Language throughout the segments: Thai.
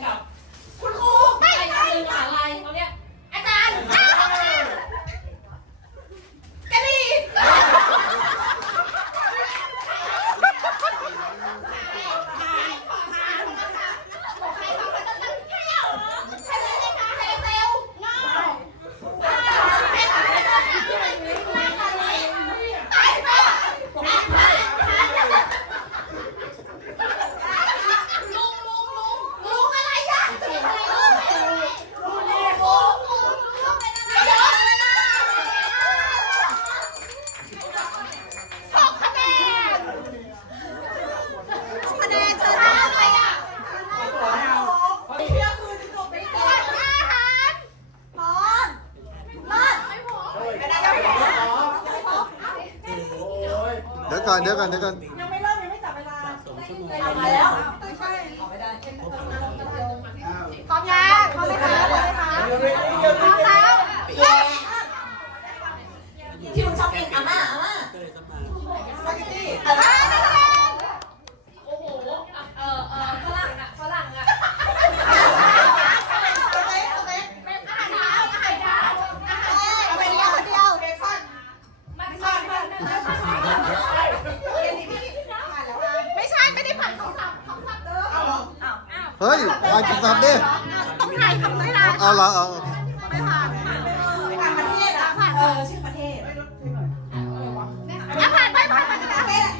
Vem. ่อนเดี๋ยวก่อนเดี๋ยวก่อนยังไม่เริ่มยังไม่จับเวลาสองชั่วโมงาแล้วใช่เอาไม่ได้พร้อมยังพร้อมไหมคะพร้อมไหมคะพร้อมแล้วที่มึงชอบเองอาม่าอาม่า ถ่ายกินสัดิต้องถ่ายทำด้ล่ะเอาละเอาไม่ผ่านไม่ผ่านประเทศอะผ่านเออชื่อประเทศไม่ผ่านไม่ผ่านไปรไเทศ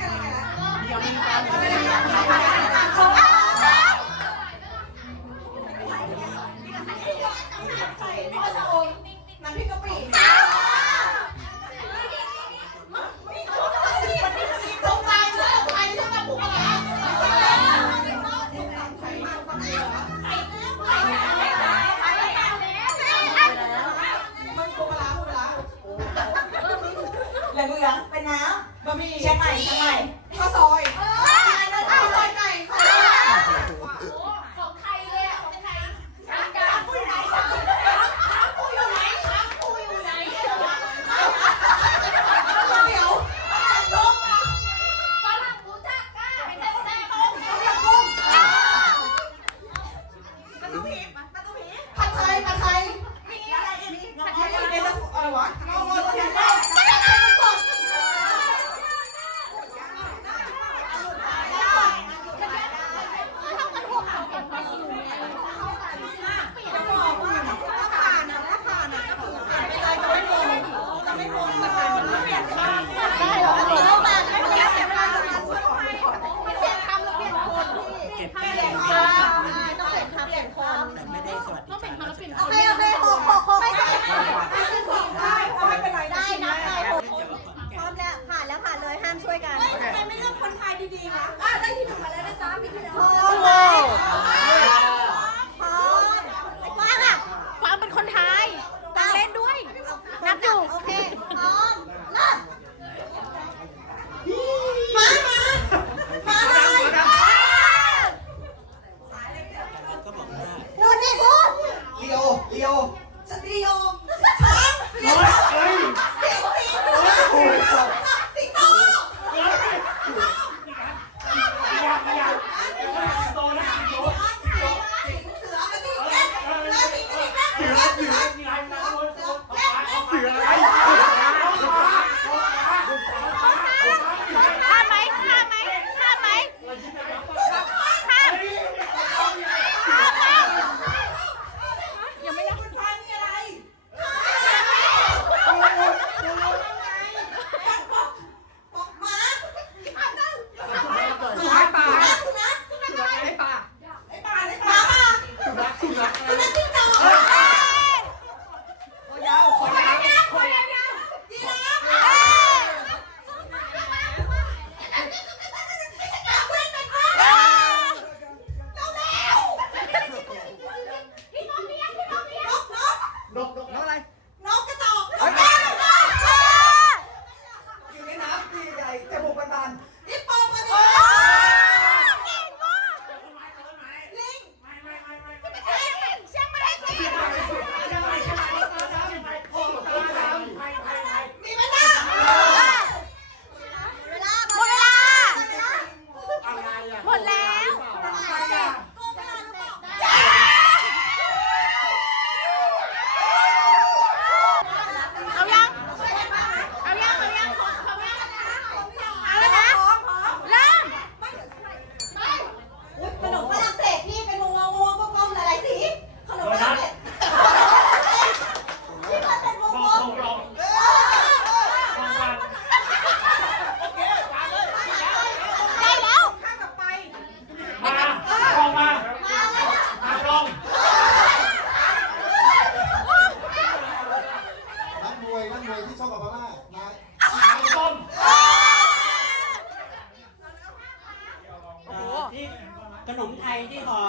ขนมไทยที่ห่อ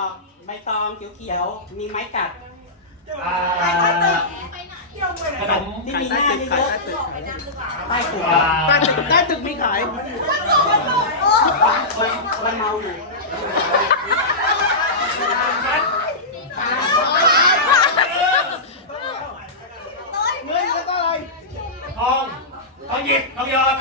ใบตองเขียวๆ มีไม้กัด อ่าขนมที่มีหน้าเยอะๆใต้ตึกใต้ตึกใต้ตึกมีขายคนคนเมาอยู่ทองทองหยิบทองหยอด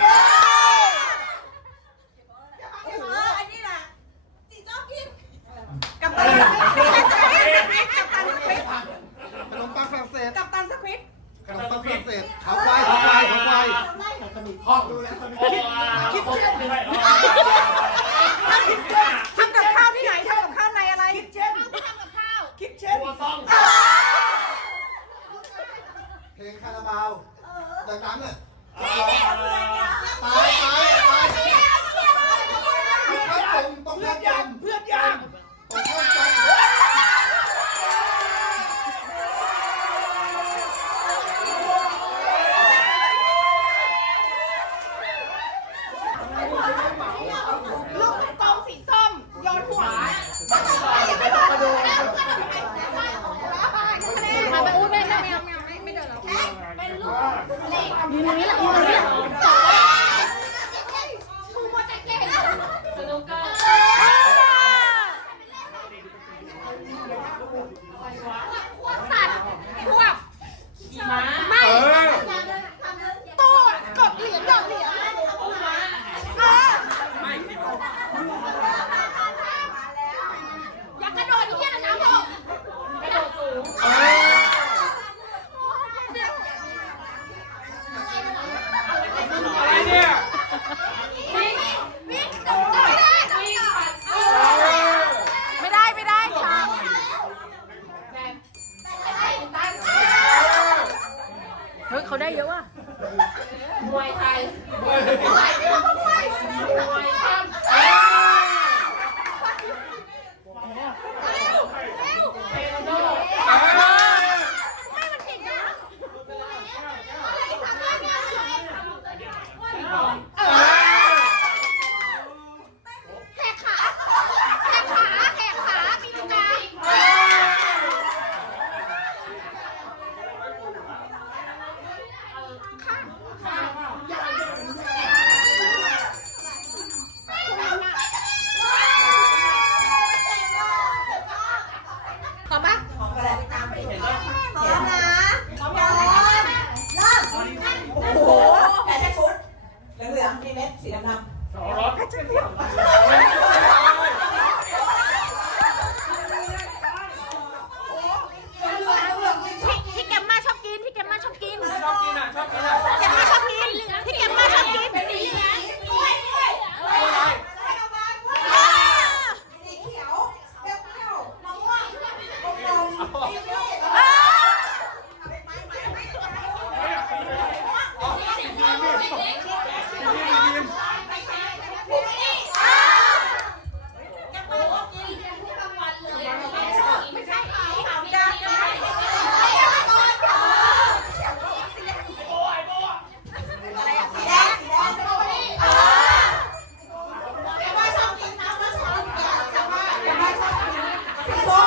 So